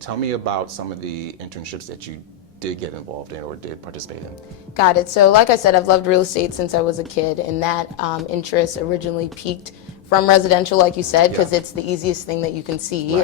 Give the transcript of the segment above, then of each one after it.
Tell me about some of the internships that you did get involved in or did participate in. Got it. So like I said, I've loved real estate since I was a kid, and that interest originally peaked from residential, like you said, because it's the easiest thing that you can see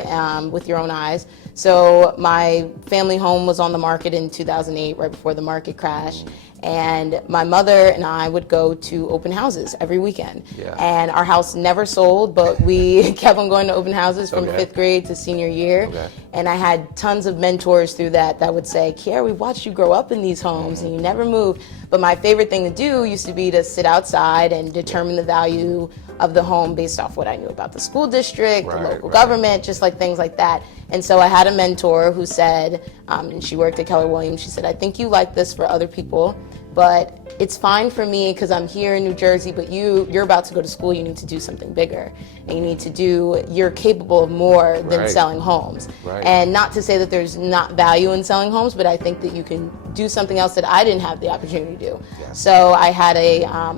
with your own eyes. So my family home was on the market in 2008, right before the market crash. And my mother and I would go to open houses every weekend. And our house never sold, but we kept on going to open houses from 5th grade to senior year. And I had tons of mentors through that would say, Kieara, we watched you grow up in these homes and you never moved. But my favorite thing to do used to be to sit outside and determine the value of the home based off what I knew about the school district, the local government, just like things like that. And so I had a mentor who said, and she worked at Keller Williams, she said, I think you like this for other people, but it's fine for me because I'm here in New Jersey, but you're about to go to school, you need to do something bigger. And you need to you're capable of more than selling homes. And not to say that there's not value in selling homes, but I think that you can do something else that I didn't have the opportunity to do. So I had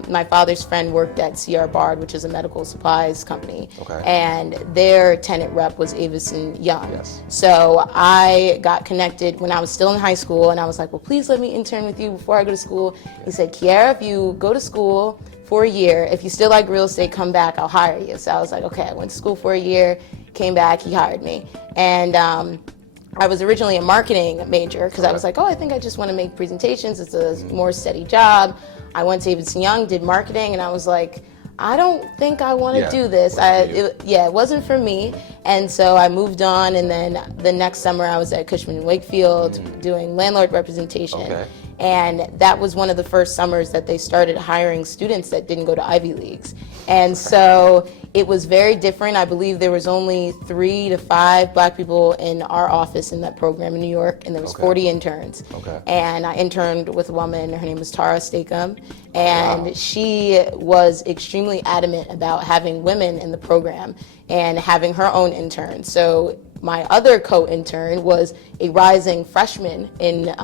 my father's friend worked at CBRE, which is a medical supplies company, and their tenant rep was Avison Young. So I got connected when I was still in high school, and I was like, well, please let me intern with you before I go to school. He said, Kieara, if you go to school for a year, if you still like real estate, come back, I'll hire you. So I was like, okay, I went to school for a year, came back, he hired me. And I was originally a marketing major because I was like, oh, I think I just want to make presentations. It's a more steady job. I went to Avison Young, did marketing, and I was like, I don't think I want to do this. It wasn't for me. And so I moved on, and then the next summer I was at Cushman in Wakefield doing landlord representation. And that was one of the first summers that they started hiring students that didn't go to Ivy Leagues. And so it was very different. I believe there was only 3 to 5 black people in our office in that program in New York, and there was 40 interns. And I interned with a woman, her name was Tara Stakem, and she was extremely adamant about having women in the program and having her own intern. So my other co-intern was a rising freshman in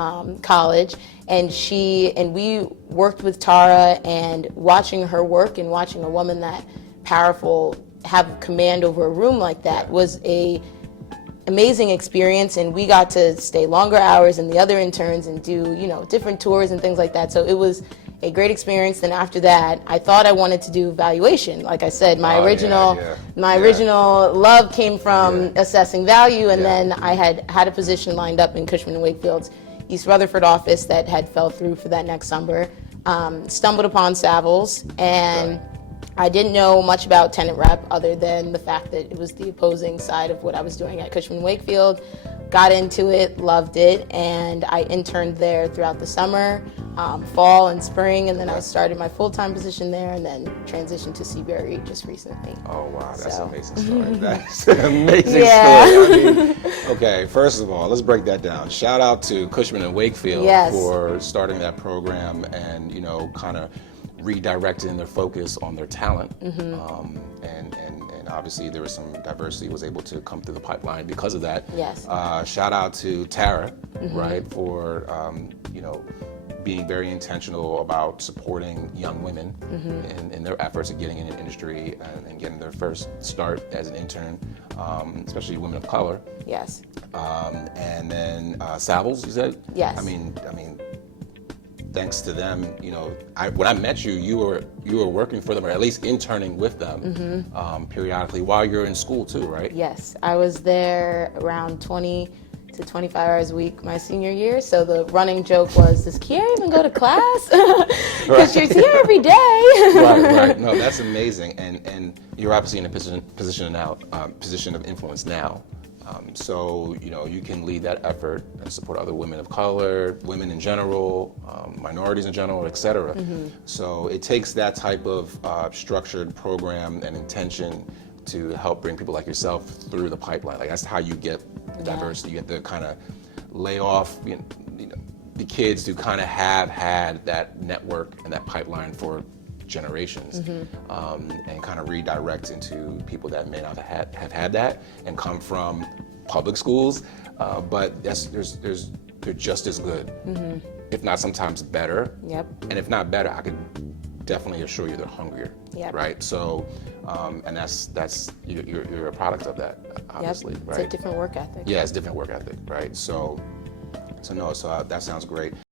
college, and we worked with Tara, and watching her work and watching a woman that powerful have command over a room like that was a amazing experience. And we got to stay longer hours than the other interns and do different tours and things like that. So it was a great experience. Then after that, I thought I wanted to do valuation. Like I said, my original love came from assessing value, and then I had a position lined up in Cushman and Wakefield's East Rutherford office that had fell through for that next summer. Stumbled upon Savills, and I didn't know much about tenant rep other than the fact that it was the opposing side of what I was doing at Cushman and Wakefield. Got into it, loved it, and I interned there throughout the summer, fall and spring, and then I started my full-time position there, and then transitioned to CBRE just recently. Oh wow, that's an amazing story. That's an amazing story. I mean, okay, first of all, let's break that down. Shout out to Cushman and Wakefield for starting that program and kind of redirecting their focus on their talent. And obviously there was some diversity was able to come through the pipeline because of that. Shout out to Tara, right, for being very intentional about supporting young women in their efforts of getting in an industry and getting their first start as an intern, especially women of color. And then Savills, you said? I mean, thanks to them, when I met you, you were working for them, or at least interning with them periodically while you're in school too, right? Yes, I was there around 20 to 25 hours a week my senior year. So the running joke was, does Kieara even go to class? Because she's here every day. Right. No, that's amazing. And you're obviously in a position now, position of influence now. So, you can lead that effort and support other women of color, women in general, minorities in general, et cetera. So it takes that type of structured program and intention to help bring people like yourself through the pipeline. Like, that's how you get diversity. You get to kind of lay off the kids who kind of have had that network and that pipeline for generations, and kind of redirect into people that may not have had that and come from public schools, but they're just as good, if not sometimes better. And if not better, I could definitely assure you they're hungrier, Yep. right? So, and that's you're a product of that, obviously, Yep. right? It's a different work ethic. Yeah, it's different work ethic, right? So that sounds great.